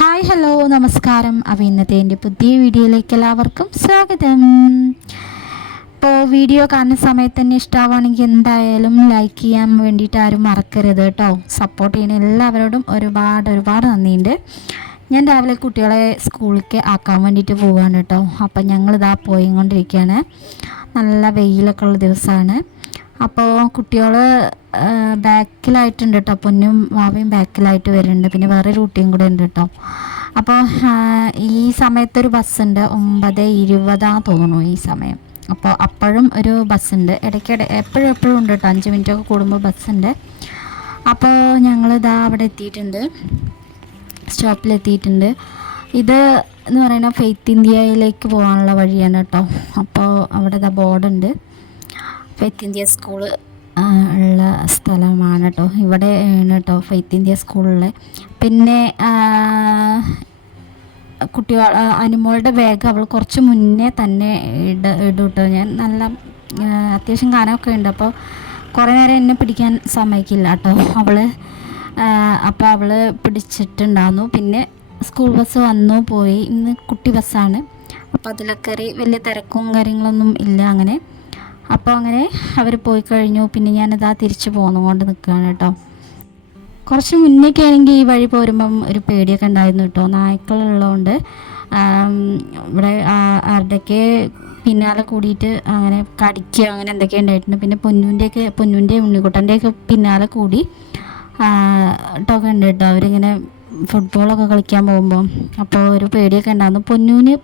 Hi hello നമസ്കാരം. അപ്പോൾ ഇന്നത്തെ എന്റെ പുതിയ വീഡിയോയിലേക്ക് എല്ലാവർക്കും സ്വാഗതം. ഇപ്പോൾ വീഡിയോ കാണുന്ന സമയത്ത് തന്നെ ഇഷ്ടമാവുകയാണെങ്കിൽ എന്തായാലും ലൈക്ക് ചെയ്യാൻ വേണ്ടിയിട്ട് ആരും മറക്കരുത് കേട്ടോ. സപ്പോർട്ട് ചെയ്യുന്ന എല്ലാവരോടും ഒരുപാട് ഒരുപാട് നന്ദിയുണ്ട്. ഞാൻ രാവിലെ കുട്ടികളെ സ്കൂളിലേക്ക് ആക്കാൻ വേണ്ടിയിട്ട് പോവുകയാണ് കേട്ടോ. അപ്പം ഞങ്ങളിതാ പോയിക്കൊണ്ടിരിക്കുകയാണ്. നല്ല വെയിലൊക്കെ ഉള്ള ദിവസമാണ്. അപ്പോൾ കുട്ടികൾ ബാക്കിലായിട്ടുണ്ട് കേട്ടോ പൊന്നും വാവയും ബാക്കിലായിട്ട് വരുന്നുണ്ട്. പിന്നെ വേറെ റൂട്ടിയും കൂടെ ഉണ്ട് കേട്ടോ അപ്പോൾ ഈ സമയത്തൊരു ബസ്സുണ്ട്. ഒമ്പത് ഇരുപതാന്ന് തോന്നുന്നു ഈ സമയം. അപ്പോൾ അപ്പോഴും ഒരു ബസ്സുണ്ട്. ഇടയ്ക്കിടെ എപ്പോഴും എപ്പോഴും ഉണ്ട് കേട്ടോ അഞ്ച് മിനിറ്റൊക്കെ കൂടുമ്പോൾ ബസ്സുണ്ട്. അപ്പോൾ ഞങ്ങളിതാ അവിടെ എത്തിയിട്ടുണ്ട്. സ്റ്റോപ്പിലെത്തിയിട്ടുണ്ട്. ഇത് എന്ന് പറയുന്നത് ഫെയ്ത്ത് ഇന്ത്യയിലേക്ക് പോകാനുള്ള വഴിയാണ് കേട്ടോ അപ്പോൾ അവിടെ ഇതാ ബോർഡുണ്ട്. ഫെയ്ത്ത് ഇന്ത്യ സ്കൂൾ ഉള്ള സ്ഥലമാണ് കേട്ടോ ഇവിടെ ആണ് കേട്ടോ ഫെയ്ത്ത് ഇന്ത്യ സ്കൂളിലെ പിന്നെ കുട്ടികൾ അനുമോളുടെ ബാഗ് അവൾ കുറച്ച് മുന്നേ തന്നെ ഇട ഇടും കേട്ടോ ഞാൻ നല്ല അത്യാവശ്യം കാനമൊക്കെ ഉണ്ട്. അപ്പോൾ കുറേ നേരം എന്നെ പിടിക്കാൻ സമ്മതിക്കില്ല കേട്ടോ അവൾ അപ്പോൾ അവൾ പിടിച്ചിട്ടുണ്ടായിരുന്നു പിന്നെ സ്കൂൾ ബസ് വന്നു പോയി. ഇന്ന് കുട്ടി ബസ്സാണ്. അപ്പോൾ അതിലൊക്കെ വലിയ തിരക്കും കാര്യങ്ങളൊന്നും ഇല്ല. അങ്ങനെ അപ്പോൾ അങ്ങനെ അവർ പോയി കഴിഞ്ഞു. പിന്നെ ഞാനിതാ തിരിച്ചു പോന്നുകൊണ്ട് നിൽക്കുകയാണ് കേട്ടോ. കുറച്ച് മുന്നേക്ക് ആണെങ്കിൽ ഈ വഴി പോരുമ്പം ഒരു പേടിയൊക്കെ ഉണ്ടായിരുന്നു കേട്ടോ. നായ്ക്കളുള്ളതുകൊണ്ട് ഇവിടെ ആരുടെയൊക്കെ പിന്നാലെ കൂടിയിട്ട് അങ്ങനെ കടിക്കുക അങ്ങനെ എന്തൊക്കെ ഉണ്ടായിട്ടുണ്ട്. പിന്നെ പൊന്നുവിന്റെയൊക്കെ പൊന്നുവിന്റെ ഉണ്ണിക്കുട്ടന്റെയൊക്കെ പിന്നാലെ കൂടി ടൊക്കെ ഉണ്ട് കേട്ടോ. അവരിങ്ങനെ ഫുട്ബോളൊക്കെ കളിക്കാൻ പോകുമ്പോൾ അപ്പോൾ ഒരു പേടിയൊക്കെ ഉണ്ടായിരുന്നു. പൊന്നൂന്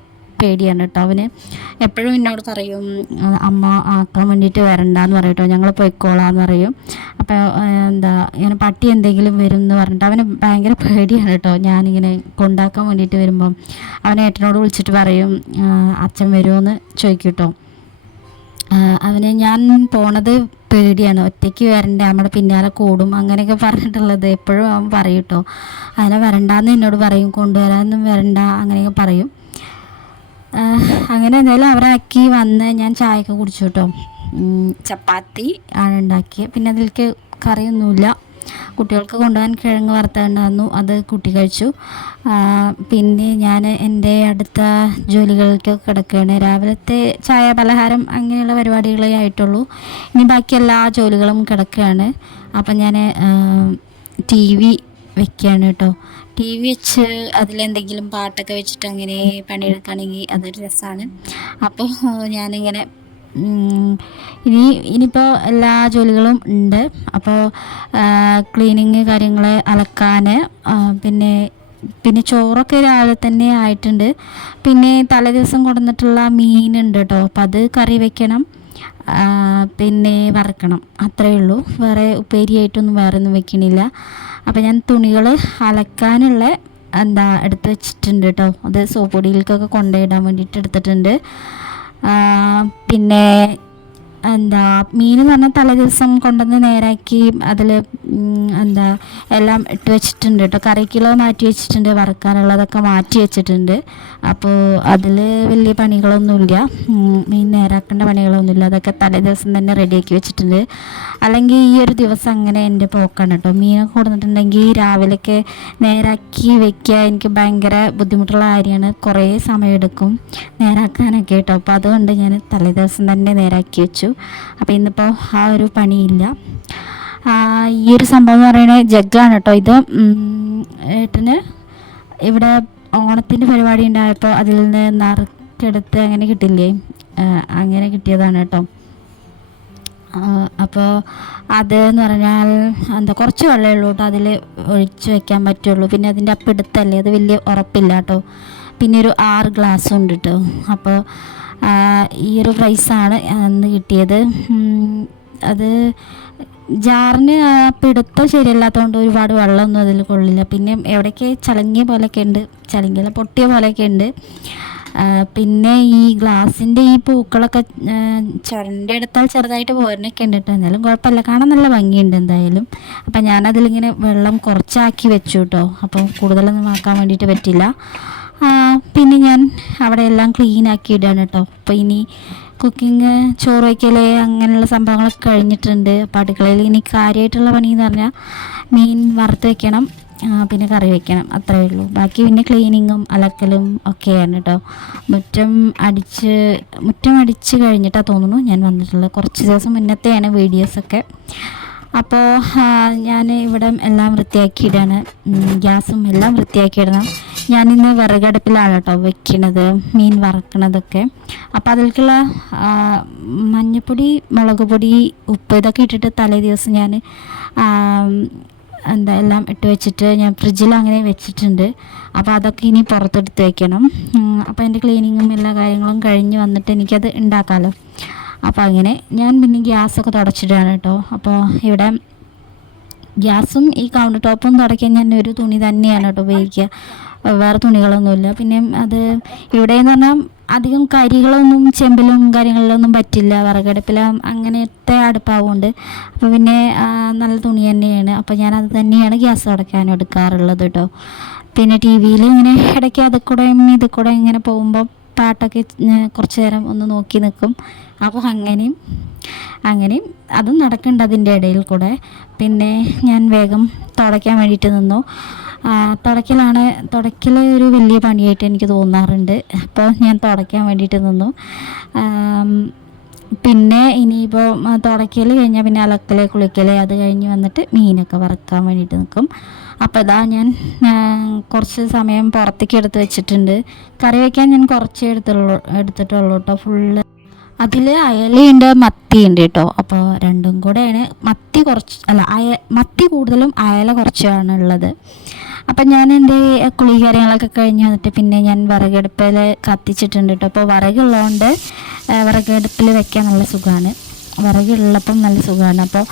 പേടിയാണ് കേട്ടോ അവന്. എപ്പോഴും എന്നോട് പറയും അമ്മ ആക്കാൻ വേണ്ടിയിട്ട് വരണ്ടെന്ന് പറയും ഞങ്ങൾ പോയിക്കോളാന്ന് പറയും. അപ്പോൾ എന്താ ഇങ്ങനെ പട്ടി എന്തെങ്കിലും വരും എന്ന് പറഞ്ഞിട്ട് അവന് ഭയങ്കര പേടിയാണ് കേട്ടോ. ഞാനിങ്ങനെ കൊണ്ടാക്കാൻ വേണ്ടിയിട്ട് വരുമ്പം അവൻ ഏട്ടനോട് വിളിച്ചിട്ട് പറയും അച്ഛൻ വരുമെന്ന് ചോദിക്കും കേട്ടോ. അവന് ഞാൻ പോണത് പേടിയാണ്. ഒറ്റയ്ക്ക് വരണ്ട നമ്മുടെ പിന്നാലെ കൂടും അങ്ങനെയൊക്കെ പറഞ്ഞിട്ടുള്ളത് എപ്പോഴും അവൻ പറയും കേട്ടോ. അതിനെ വരണ്ടാന്ന് എന്നോട് പറയും കൊണ്ടുവരാനൊന്നും വരണ്ട അങ്ങനെയൊക്കെ പറയും. അങ്ങനെ എന്തായാലും അവരാക്കി വന്ന് ഞാൻ ചായയൊക്കെ കുടിച്ചു കേട്ടോ ചപ്പാത്തി ആണ് ഉണ്ടാക്കിയത് പിന്നെ അതിലേക്ക് കറിയൊന്നുമില്ല. കുട്ടികൾക്ക് കൊണ്ടുപോകാൻ കിഴങ്ങ് വറുത്തുണ്ടായിരുന്നു അത് കുട്ടി കഴിച്ചു. പിന്നെ ഞാൻ എന്റെ അടുത്ത ജോലികൾക്ക് കിടക്കുകയാണ്. രാവിലത്തെ ചായ പലഹാരം അങ്ങനെയുള്ള പരിപാടികളേ ആയിട്ടുള്ളൂ. ഇനി ബാക്കി എല്ലാ ജോലികളും കിടക്കുകയാണ്. അപ്പം ഞാൻ ടി വി വെക്കുകയാണ് കേട്ടോ ടി വി വെച്ച് അതിലെന്തെങ്കിലും പാട്ടൊക്കെ വെച്ചിട്ട് അങ്ങനെ പണിയെടുക്കുകയാണെങ്കിൽ അതൊരു രസമാണ് അപ്പോൾ ഞാനിങ്ങനെ ഇനി ഇനിയിപ്പോൾ എല്ലാ ജോലികളും ഉണ്ട്. അപ്പോൾ ക്ലീനിങ് കാര്യങ്ങൾ അലക്കാൻ പിന്നെ പിന്നെ ചോറൊക്കെ രാവിലെ തന്നെ ആയിട്ടുണ്ട്. പിന്നെ തലേ ദിവസം കൊണ്ടുവന്നിട്ടുള്ള മീനുണ്ട് കേട്ടോ അപ്പോൾ അത് കറി വെക്കണം. പിന്നെ വറക്കണം. അത്രയേ ഉള്ളൂ. വേറെ ഉപ്പേരിയായിട്ടൊന്നും വേറെ ഒന്നും വെക്കണില്ല. അപ്പോൾ ഞാൻ തുണികൾ അലക്കാനുള്ള എന്താ എടുത്ത് വെച്ചിട്ടുണ്ട് കേട്ടോ അത് സോപ്പ് പൊടിയിലേക്കൊക്കെ കൊണ്ടുപോയിടാൻ വേണ്ടിയിട്ട് എടുത്തിട്ടുണ്ട്. പിന്നെ എന്താ മീൻ എന്ന് പറഞ്ഞാൽ തലേ ദിവസം കൊണ്ടുവന്ന് നേരാക്കി അതിൽ എന്താ എല്ലാം ഇട്ട് വെച്ചിട്ടുണ്ട് കേട്ടോ. കറിക്കുള്ള മാറ്റി വെച്ചിട്ടുണ്ട് വറക്കാനുള്ളതൊക്കെ മാറ്റി വെച്ചിട്ടുണ്ട്. അപ്പോൾ അതിൽ വലിയ പണികളൊന്നുമില്ല. മീൻ നേരാക്കേണ്ട പണികളൊന്നുമില്ല. അതൊക്കെ തലേ ദിവസം തന്നെ റെഡിയാക്കി വെച്ചിട്ടുണ്ട്. അല്ലെങ്കിൽ ഈ ഒരു ദിവസം അങ്ങനെ എന്റെ പോക്കാണ് കേട്ടോ. മീനൊക്കെ കൊടുത്തിട്ടുണ്ടെങ്കിൽ രാവിലെയൊക്കെ നേരാക്കി വെക്കുക എനിക്ക് ഭയങ്കര ബുദ്ധിമുട്ടുള്ള കാര്യമാണ്. കുറേ സമയമെടുക്കും നേരാക്കാനൊക്കെ കേട്ടോ. അപ്പോൾ അതുകൊണ്ട് ഞാൻ തലേ ദിവസം തന്നെ നേരാക്കി വെച്ചു. അപ്പോൾ ഇന്നിപ്പോൾ ആ ഒരു പണിയില്ല. ഈ ഒരു സംഭവം എന്ന് പറയുന്നത് ജഗ്ഗാണ് കേട്ടോ ഇത്. ഏട്ടന് ഇവിടെ ഓണത്തിന്റെ പരിപാടി ഉണ്ടായപ്പോൾ അതിൽ നിന്ന് നറുക്കെടുത്ത് അങ്ങനെ കിട്ടില്ലേ? അങ്ങനെ കിട്ടിയതാണ് കേട്ടോ. അപ്പോൾ അത് എന്ന് പറഞ്ഞാൽ എന്താ കുറച്ച് വെള്ളമേ ഉള്ളൂ കേട്ടോ. അതിൽ ഒഴിച്ച് വെക്കാൻ പറ്റുള്ളൂ. പിന്നെ അതിന്റെ അപ്പം എടുത്തല്ലേ അത് വലിയ ഉറപ്പില്ല കേട്ടോ. പിന്നെ ഒരു ആറ് ഗ്ലാസ് ഉണ്ട് കേട്ടോ. അപ്പോൾ ഈ ഒരു പ്രൈസാണ് അന്ന് കിട്ടിയത്. അത് ജാറിന് പിടുത്തം ശരിയല്ലാത്തതുകൊണ്ട് ഒരുപാട് വെള്ളമൊന്നും അതിൽ കൊള്ളില്ല. പിന്നെ എവിടെയൊക്കെ ചളങ്ങിയ പോലെയൊക്കെ ഉണ്ട് ചളങ്ങിയല്ല പൊട്ടിയ പോലെയൊക്കെ ഉണ്ട്. പിന്നെ ഈ ഗ്ലാസിന്റെ ഈ പൂക്കളൊക്കെ ചുരന്റെ എടുത്താൽ ചെറുതായിട്ട് പോരണൊക്കെ ഉണ്ട് കേട്ടോ എന്നാലും കുഴപ്പമില്ല. കാണാൻ നല്ല ഭംഗിയുണ്ട് എന്തായാലും. അപ്പം ഞാനതിലിങ്ങനെ വെള്ളം കുറച്ചാക്കി വെച്ചു കേട്ടോ അപ്പോൾ കൂടുതലൊന്നും ആക്കാൻ വേണ്ടിയിട്ട് പറ്റില്ല. പിന്നെ ഞാൻ അവിടെ എല്ലാം ക്ലീൻ ആക്കി ഇടാണ് കേട്ടോ അപ്പോൾ ഇനി കുക്കിംഗ് ചോറ് വയ്ക്കൽ അങ്ങനെയുള്ള സംഭവങ്ങളൊക്കെ കഴിഞ്ഞിട്ടുണ്ട്. അപ്പോൾ അടുക്കളയിൽ ഇനി കാര്യമായിട്ടുള്ള പണി എന്ന് പറഞ്ഞാൽ മീൻ വറുത്ത് വെക്കണം പിന്നെ കറി വെക്കണം. അത്രയേ ഉള്ളൂ. ബാക്കി പിന്നെ ക്ലീനിങ്ങും അലക്കലും ഒക്കെയാണ് കേട്ടോ മുറ്റം അടിച്ച് മുറ്റം അടിച്ച് കഴിഞ്ഞിട്ടാ തോന്നുന്നു ഞാൻ വന്നിട്ടുള്ളത്. കുറച്ച് ദിവസം മുന്നത്തെയാണ് വീഡിയോസൊക്കെ. അപ്പോൾ ഞാൻ ഇവിടെ എല്ലാം വൃത്തിയാക്കിയിടാണ്. ഗ്യാസും എല്ലാം വൃത്തിയാക്കിയിടണം. ഞാനിന്ന് വിറകടുപ്പിലാണ് കേട്ടോ വെക്കണത് മീൻ വറക്കണതൊക്കെ. അപ്പോൾ അതിലേക്കുള്ള മഞ്ഞപ്പൊടി മുളക് പൊടി ഉപ്പ് ഇതൊക്കെ ഇട്ടിട്ട് തലേ ദിവസം ഞാൻ എന്താ എല്ലാം ഇട്ട് വെച്ചിട്ട് ഞാൻ ഫ്രിഡ്ജിൽ അങ്ങനെ വെച്ചിട്ടുണ്ട്. അപ്പോൾ അതൊക്കെ ഇനി പുറത്തെടുത്ത് വെക്കണം. അപ്പോൾ എന്റെ ക്ലീനിങ്ങും എല്ലാ കാര്യങ്ങളും കഴിഞ്ഞ് വന്നിട്ട് എനിക്കത് ഉണ്ടാക്കാമല്ലോ അപ്പോൾ അങ്ങനെ ഞാൻ പിന്നെ ഗ്യാസൊക്കെ തുടച്ചിട്ടാണ് കേട്ടോ. അപ്പോൾ ഇവിടെ ഗ്യാസും ഈ കൗണ്ടർ ടോപ്പും തുടയ്ക്കാൻ ഞാൻ ഒരു തുണി തന്നെയാണ് കേട്ടോ ഉപയോഗിക്കുക. വേറെ തുണികളൊന്നുമില്ല. പിന്നെ അത് ഇവിടെ എന്ന് പറഞ്ഞാൽ അധികം കരികളൊന്നും ചെമ്പിലും കാര്യങ്ങളിലൊന്നും പറ്റില്ല. വിറകടുപ്പിൽ അങ്ങനത്തെ അടുപ്പാവുകൊണ്ട് അപ്പോൾ പിന്നെ നല്ല തുണി തന്നെയാണ്. അപ്പോൾ ഞാൻ അത് തന്നെയാണ് ഗ്യാസ് തുടയ്ക്കാൻ എടുക്കാറുള്ളത് കേട്ടോ. പിന്നെ ടി വിയിൽ ഇങ്ങനെ ഇടയ്ക്ക് അത് കൂടെ ഇത് കൂടെ ഇങ്ങനെ പോകുമ്പോൾ പാട്ടൊക്കെ കുറച്ചു നേരം ഒന്ന് നോക്കി നിൽക്കും. അപ്പോൾ അങ്ങനെയും അങ്ങനെയും അതും നടക്കുന്നുണ്ട് അതിന്റെ ഇടയിൽ കൂടെ. പിന്നെ ഞാൻ വേഗം തുടയ്ക്കാൻ വേണ്ടിയിട്ട് നിന്നു. തുടയ്ക്കലാണ് തുടയ്ക്കൽ ഒരു വലിയ പണിയായിട്ട് എനിക്ക് തോന്നാറുണ്ട്. അപ്പോൾ ഞാൻ തുടയ്ക്കാൻ വേണ്ടിയിട്ട് നിന്നു. പിന്നെ ഇനിയിപ്പോൾ തുടയ്ക്കൽ കഴിഞ്ഞാൽ പിന്നെ അലക്കൽ കുളിക്കൽ അത് കഴിഞ്ഞ് വന്നിട്ട് മീനൊക്കെ വറുക്കാൻ വേണ്ടിയിട്ട് നിൽക്കും. അപ്പോൾ ഇതാ ഞാൻ കുറച്ച് സമയം പുറത്തേക്ക് എടുത്ത് വെച്ചിട്ടുണ്ട്. കറി വയ്ക്കാൻ ഞാൻ കുറച്ചേ എടുത്തുള്ളൂ എടുത്തിട്ടുള്ളൂ കേട്ടോ ഫുള്ള് അതിൽ അയലയുണ്ട് മത്തിയുണ്ട് കേട്ടോ. അപ്പോൾ രണ്ടും കൂടെയാണ്. മത്തി കുറച്ച് അല്ല അയ മത്തി കൂടുതലും അയല കുറച്ചാണ് ഉള്ളത്. അപ്പം ഞാൻ എന്റെ കുളി കാര്യങ്ങളൊക്കെ കഴിഞ്ഞ് വന്നിട്ട് പിന്നെ ഞാൻ വിറകടുപ്പിൽ കത്തിച്ചിട്ടുണ്ട് കേട്ടോ. അപ്പോൾ വിറകുള്ളതുകൊണ്ട് വിറകടുപ്പിൽ വെക്കാൻ നല്ല സുഖമാണ് വിറകുള്ളപ്പം നല്ല സുഖമാണ് അപ്പോൾ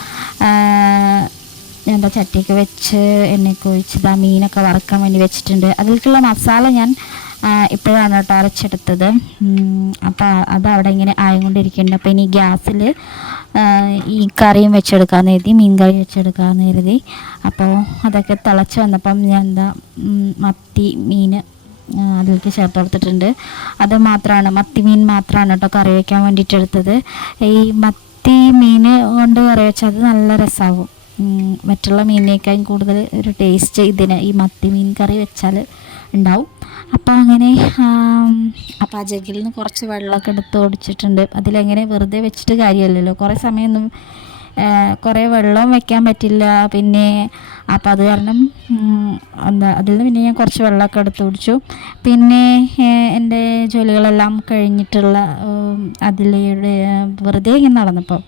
എന്താ ചട്ടിക്ക് വെച്ച് എന്നെ ഒഴിച്ച് ആ മീനൊക്കെ വറുക്കാൻ വേണ്ടി വെച്ചിട്ടുണ്ട്. അതിലേക്കുള്ള മസാല ഞാൻ ഇപ്പോഴാണ് കേട്ടോ അരച്ചെടുത്തത്. അപ്പോൾ അത് അവിടെ ഇങ്ങനെ ആയതുകൊണ്ടിരിക്കുന്നുണ്ട് അപ്പോൾ ഇനി ഗ്യാസിൽ ഈ കറിയും വെച്ചെടുക്കാമെന്ന് കരുതി മീൻ കറി വെച്ചെടുക്കാമെന്ന് കരുതി. അപ്പോൾ അതൊക്കെ തിളച്ച് വന്നപ്പം ഞാൻ എന്താ മത്തി മീൻ അതിലേക്ക് ചേർത്ത് കൊടുത്തിട്ടുണ്ട്. അത് മാത്രമാണ് മത്തി മീൻ മാത്രമാണ് കേട്ടോ കറി വയ്ക്കാൻ വേണ്ടിയിട്ട് എടുത്തത്. ഈ മത്തി മീൻ കൊണ്ട് കറി വെച്ചാൽ അത് നല്ല രസമാവും ഉം, മറ്റുള്ള മീനിനേക്കാളും കൂടുതൽ ഒരു ടേസ്റ്റ് ഇതിന് ഈ മത്തി മീൻ കറി വെച്ചാൽ ഉണ്ടാവും. അപ്പോൾ അങ്ങനെ അപ്പോൾ ആ ജഗിൽ നിന്ന് കുറച്ച് വെള്ളമൊക്കെ എടുത്ത് ഓടിച്ചിട്ടുണ്ട് അതിലെങ്ങനെ വെറുതെ വെച്ചിട്ട് കാര്യമല്ലല്ലോ. കുറേ സമയമൊന്നും കുറേ വെള്ളവും വെക്കാൻ പറ്റില്ല. പിന്നെ അപ്പം അത് കാരണം എന്താ അതിൽ നിന്ന് പിന്നെ ഞാൻ കുറച്ച് വെള്ളമൊക്കെ എടുത്ത് കുടിച്ചു പിന്നെ എന്റെ ജോലികളെല്ലാം കഴിഞ്ഞിട്ടുള്ള അതിലൂടെ വെറുതെ ഇങ്ങനെ നടന്നപ്പോൾ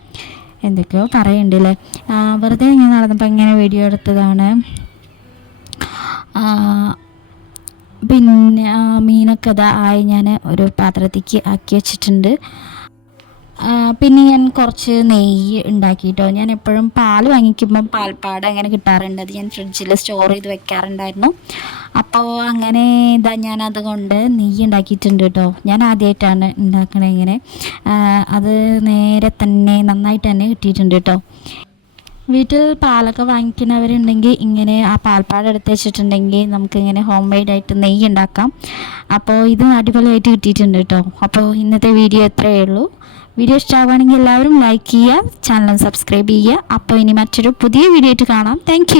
എന്തൊക്കെയോ പറയുന്നുണ്ട് അല്ലേ വെറുതെ ഞാൻ നടന്നപ്പോൾ ഇങ്ങനെ വീഡിയോ എടുത്തതാണ്. പിന്നെ മീനൊക്കെ ആയി ഞാൻ ഒരു പാത്രത്തേക്ക് ആക്കി വെച്ചിട്ടുണ്ട്. പിന്നെ ഞാൻ കുറച്ച് നെയ്യ് ഉണ്ടാക്കിയിട്ടോ ഞാൻ എപ്പോഴും പാൽ വാങ്ങിക്കുമ്പം പാൽപ്പാട് അങ്ങനെ കിട്ടാറുണ്ട്. അത് ഞാൻ ഫ്രിഡ്ജിൽ സ്റ്റോർ ചെയ്ത് വെക്കാറുണ്ടായിരുന്നു. അപ്പോൾ അങ്ങനെ ഇതാ ഞാൻ അതുകൊണ്ട് നെയ്യ് ഉണ്ടാക്കിയിട്ടുണ്ട് കേട്ടോ. ഞാൻ ആദ്യമായിട്ടാണ് ഉണ്ടാക്കണേ ഇങ്ങനെ. അത് നേരെ തന്നെ നന്നായിട്ട് തന്നെ കിട്ടിയിട്ടുണ്ട് കേട്ടോ. വീട്ടിൽ പാലൊക്കെ വാങ്ങിക്കുന്നവരുണ്ടെങ്കിൽ ഇങ്ങനെ ആ പാൽപ്പാട് എടുത്ത് വെച്ചിട്ടുണ്ടെങ്കിൽ നമുക്കിങ്ങനെ ഹോം മെയ്ഡ് ആയിട്ട് നെയ്യ് ഉണ്ടാക്കാം. അപ്പോൾ ഇത് അടിപൊളിയായിട്ട് കിട്ടിയിട്ടുണ്ട് കേട്ടോ. അപ്പോൾ ഇന്നത്തെ വീഡിയോ എത്രയേ ഉള്ളൂ. വീഡിയോ ഇഷ്ടമാവുകയാണെങ്കിൽ എല്ലാവരും ലൈക്ക് ചെയ്യുക ചാനൽ സബ്സ്ക്രൈബ് ചെയ്യുക. അപ്പോൾ ഇനി മറ്റൊരു പുതിയ വീഡിയോ ആയിട്ട് കാണാം. താങ്ക്